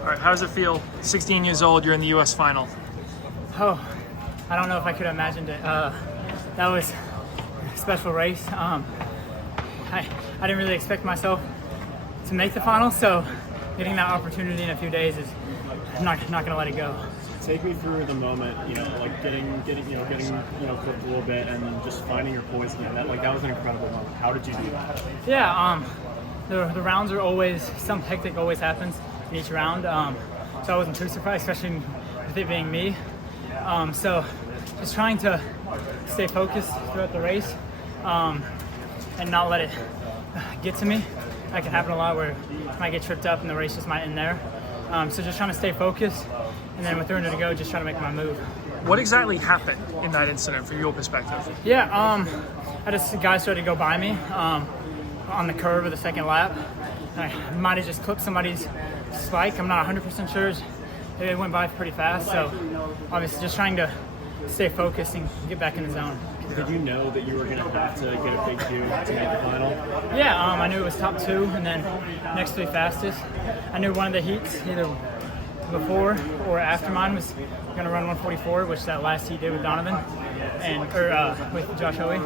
All right, how does it feel? 16 years old, you're in the U.S. final. Oh, I don't know if I could have imagined it. That was a special race. I didn't really expect myself to make the final, so getting that opportunity in a few days is not going to let it go. Take me through the moment, like getting clipped a little bit and just finding your poise again. That was an incredible moment. How did you do that? Yeah, the rounds are always, some hectic always happens in each round. So I wasn't too surprised, especially with it being me. So just trying to stay focused throughout the race and not let it get to me. That can happen a lot where I might get tripped up and the race just might end there. So just trying to stay focused, and then with 300 to go, just trying to make my move. What exactly happened in that incident from your perspective? Yeah, I just, guys started to go by me on the curve of the second lap. I might have just clipped somebody's spike. I'm not 100% sure. It went by pretty fast, so obviously just trying to stay focused and get back in the zone. Did you know that you were going to have to get a big Q to make the final? Yeah, I knew it was top two, and then next three fastest. I knew one of the heats, either before or after mine, was going to run 144, which that last heat did with Donovan or with Josh Hoey.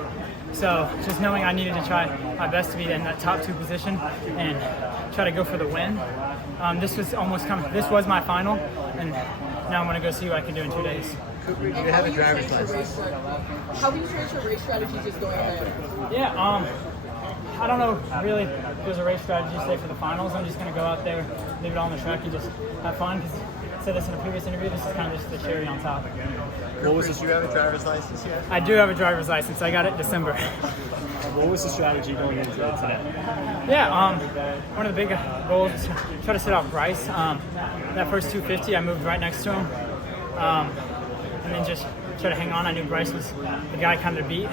So just knowing I needed to try my best to be in that top two position and try to go for the win. This was almost coming. This was my final, and now I'm going to go see what I can do in 2 days. You have a driver's license. How will you change your race strategy just going there? Yeah, I don't know really if there's a race strategy to say for the finals. I'm just going to go out there, leave it all on the track, and just have fun. Because I said this in a previous interview, this is kind of just the cherry on top. What was Do you have a driver's license yet? I do have a driver's license. I got it December. What was the strategy going into today? Yeah, one of the big goals is to try to sit off Bryce. That first 250, I moved right next to him. And then just try to hang on. I knew Bryce was the guy kind of to beat.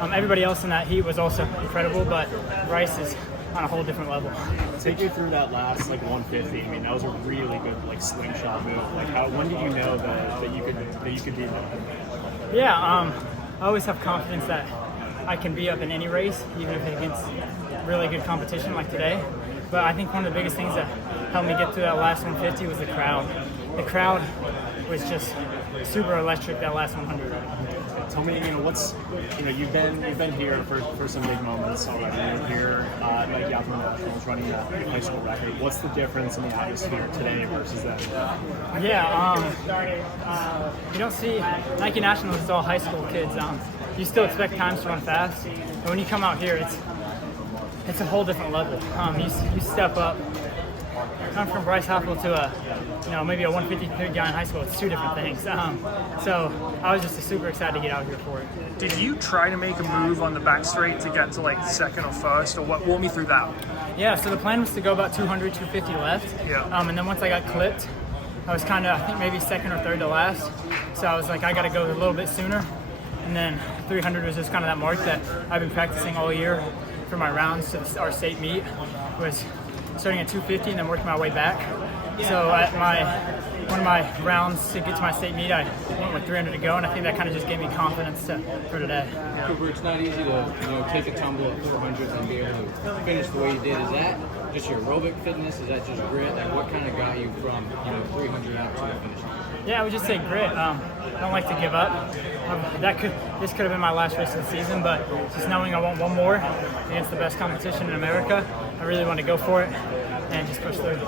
Everybody else in that heat was also incredible, but Bryce is on a whole different level. Take you through that last 150. I mean, that was a really good slingshot move. When did you know that you could be that? Yeah, I always have confidence that I can be up in any race, even if it's against really good competition like today. But I think one of the biggest things that helped me get through that last 150 was the crowd. The crowd was just super electric that last 100. Tell me, you've been here for some big moments already. You're here at Yachtman Nationals running the high school record. What's the difference in the atmosphere today versus then? Yeah, you don't see Nike Nationals. It's all high school kids. You still expect times to run fast, but when you come out here, it's a whole different level. You step up. Come from Bryce Hoppel to maybe a 153 guy in high school. It's two different things. So I was just super excited to get out here for it. Did you try to make a move on the back straight to get to second or first, or what? Walk me through that. Yeah, so the plan was to go about 200, 250 left. Yeah. And then once I got clipped, I was kind of, I think maybe second or third to last. So I was like, I got to go a little bit sooner. And then 300 was just kind of that mark that I've been practicing all year for my rounds to our state meet. Was starting at 250 and then working my way back. So at one of my rounds to get to my state meet, I went with 300 to go, and I think that kind of just gave me confidence for today. Cooper, it's not easy to take a tumble at 400 and be able to finish the way you did. Is that just your aerobic fitness? Is that just grit? What kind of got you from 300 out to the finish? Yeah, I would just say grit. I don't like to give up. This could have been my last race of the season, but just knowing I want one more against the best competition in America, I really want to go for it and just push through.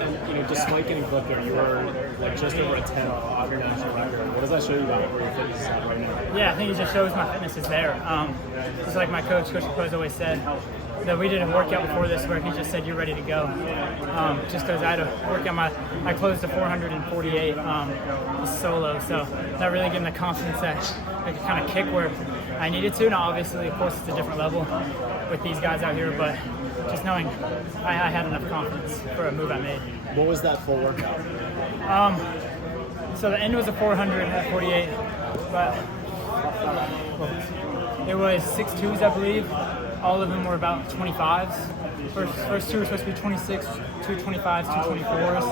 And despite getting clipped there, you were just over a 10 off your national record. What does that show you about where your fitness is at right now? Yeah, I think it just shows my fitness is there. Just like my coach, Coach Poz, always said, that we did a workout before this where he just said, you're ready to go. Just because I had to work on I closed to 448 solo, so that really gave me the confidence that I could kind of kick where I needed to. Now, obviously, of course, it's a different level with these guys out here, but just knowing I had enough confidence for a move I made. What was that full workout? So the end was a 400 at 48, but it was 6.2s, I believe. All of them were about 25s. First two were supposed to be 26, 225s, 224s,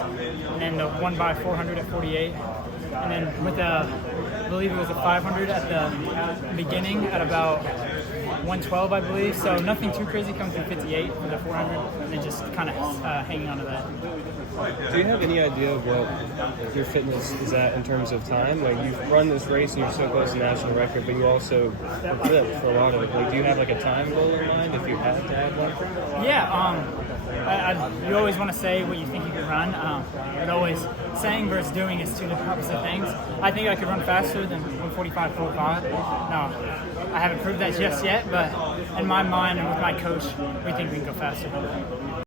and then the 1x400 at 48. And then with I believe it was a 500 at the beginning at about 112, I believe. So nothing too crazy coming through 58 for the 400, and then just kind of hanging on to that. Do you have any idea of what your fitness is at in terms of time? Like, you've run this race and you're so close to national record, but you also equipped for a lot of it. Like, do you have like a time goal in mind if you had to have one? Yeah, you always want to say what you think you can run, but always saying versus doing is two different opposite things. I think I could run faster than 145.45. No, I haven't proved that just yet, but in my mind and with my coach, we think we can go faster.